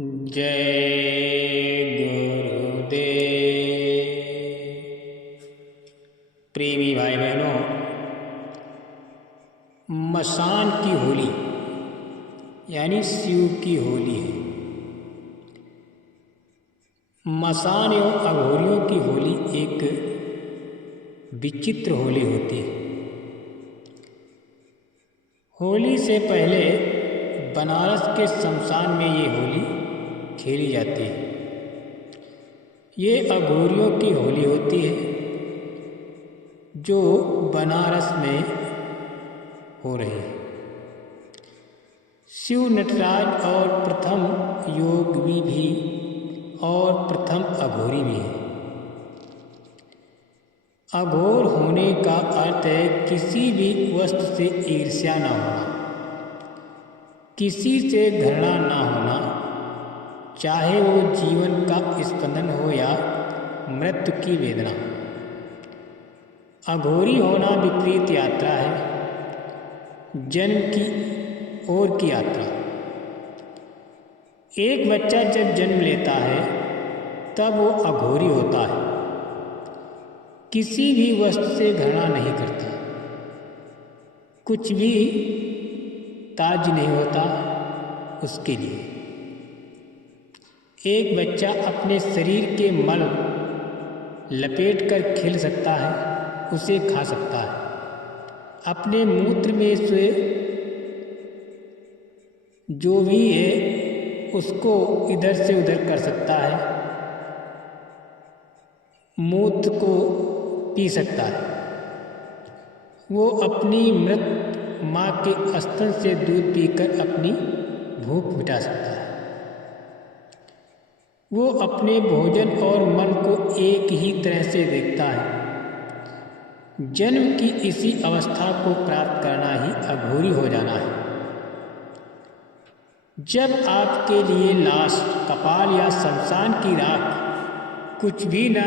जय गुरुदेव। प्रेमी भाई बहनों, मसान की होली यानी शिव की होली है। मसान एवं अघोरियों की होली एक विचित्र होली होती है। होली से पहले बनारस के शमशान में ये होली खेली जाती है। ये अघोरियों की होली होती है जो बनारस में हो रही है। शिव नटराज और प्रथम योगी भी और प्रथम अघोरी भी है। अघोर होने का अर्थ है किसी भी वस्तु से ईर्ष्या न होना, किसी से घृणा न होना, चाहे वो जीवन का स्पंदन हो या मृत्यु की वेदना। अघोरी होना विपरीत यात्रा है, जन्म की ओर की यात्रा। एक बच्चा जब जन्म लेता है तब वो अघोरी होता है। किसी भी वस्तु से घृणा नहीं करता, कुछ भी ताज नहीं होता उसके लिए। एक बच्चा अपने शरीर के मल लपेट कर खेल सकता है, उसे खा सकता है, अपने मूत्र में से जो भी है उसको इधर से उधर कर सकता है, मूत्र को पी सकता है। वो अपनी मृत माँ के स्तन से दूध पीकर अपनी भूख मिटा सकता है। वो अपने भोजन और मन को एक ही तरह से देखता है। जन्म की इसी अवस्था को प्राप्त करना ही अघोरी हो जाना है। जब आपके लिए लाश, कपाल या शमशान की राख कुछ भी न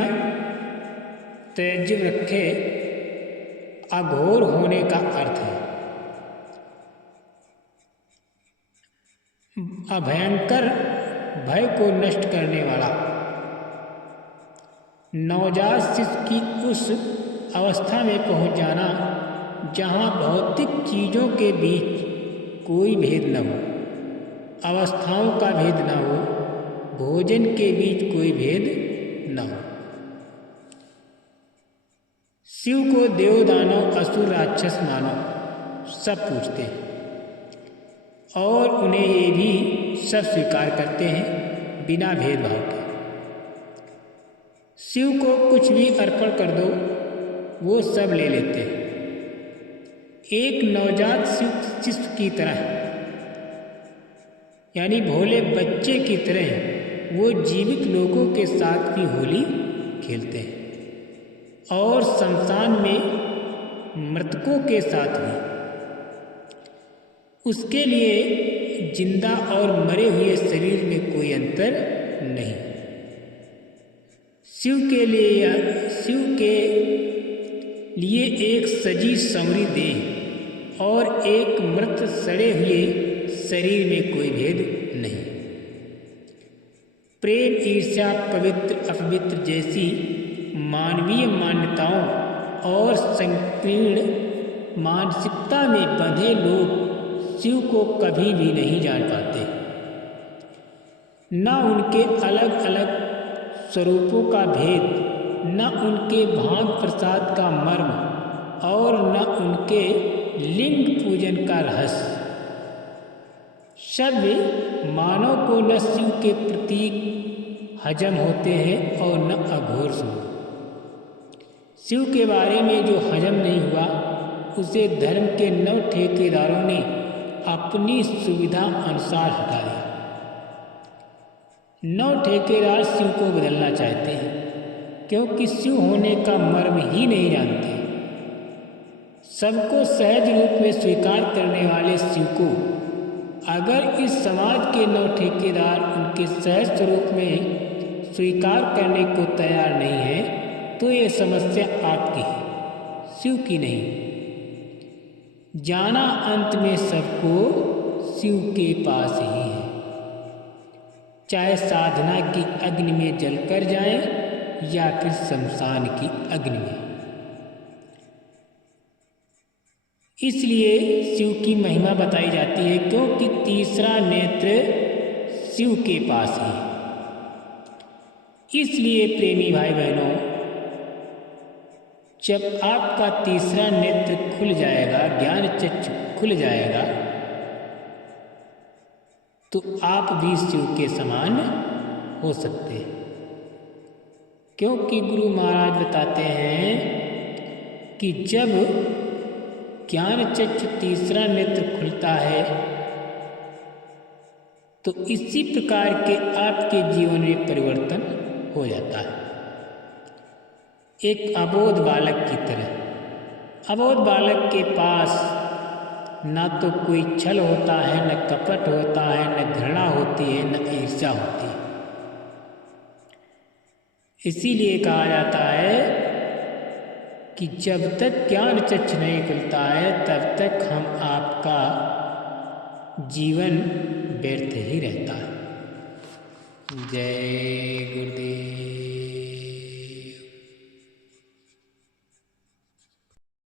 तेज रखे, अघोर होने का अर्थ है। अभयंकर भय को नष्ट करने वाला। नवजात शिशु की उस अवस्था में पहुंच जाना जहां भौतिक चीजों के बीच कोई भेद न हो, अवस्थाओं का भेद न हो, भोजन के बीच कोई भेद न हो। शिव को देव, दानव, असुर, राक्षस, मानव सब पूजते हैं और उन्हें ये भी सब स्वीकार करते हैं बिना भेदभाव के। शिव को कुछ भी अर्पण कर दो, वो सब ले लेते हैं। एक नवजात शिशु की तरह, यानी भोले बच्चे की तरह वो जीवित लोगों के साथ भी होली खेलते हैं और शमशान में मृतकों के साथ भी। उसके लिए जिंदा और मरे हुए शरीर में कोई अंतर नहीं। शिव के लिए एक सजी संवरी देह और एक मृत सड़े हुए शरीर में कोई भेद नहीं। प्रेम, ईर्ष्या, पवित्र अपवित्र जैसी मानवीय मान्यताओं और संकीर्ण मानसिकता में बंधे लोग शिव को कभी भी नहीं जान पाते। न उनके अलग अलग स्वरूपों का भेद, न उनके भांग प्रसाद का मर्म और न उनके लिंग पूजन का रहस्य। सभ्य मानव को न शिव के प्रतीक हजम होते हैं और न अघोर स्वरूप। शिव के बारे में जो हजम नहीं हुआ उसे धर्म के 9 ठेकेदारों ने अपनी सुविधा अनुसार हटा दिया। 9 ठेकेदार शिव को बदलना चाहते हैं क्योंकि शिव होने का मर्म ही नहीं जानते। सबको सहज रूप में स्वीकार करने वाले शिव को अगर इस समाज के 9 ठेकेदार उनके सहज स्वरूप में स्वीकार करने को तैयार नहीं है तो ये समस्या आपकी है, शिव की नहीं। जाना अंत में सबको शिव के पास ही है। चाहे साधना की अग्नि में जलकर जाएं या फिर शमशान की अग्नि में। इसलिए शिव की महिमा बताई जाती है क्योंकि तीसरा नेत्र शिव के पास है। इसलिए प्रेमी भाई बहनों, जब आपका तीसरा नेत्र खुल जाएगा, ज्ञान चक्षु खुल जाएगा, तो आप भी शिव के समान हो सकते हैं। क्योंकि गुरु महाराज बताते हैं कि जब ज्ञान चक्षु तीसरा नेत्र खुलता है तो इसी प्रकार के आपके जीवन में परिवर्तन हो जाता है। एक अबोध बालक की तरह। अबोध बालक के पास ना तो कोई छल होता है, न कपट होता है, न घृणा होती है, न ईर्ष्या होती है। इसीलिए कहा जाता है कि जब तक ज्ञान चक्षु नहीं खुलता है तब तक हम आपका जीवन व्यर्थ ही रहता है। जय गुरुदेव।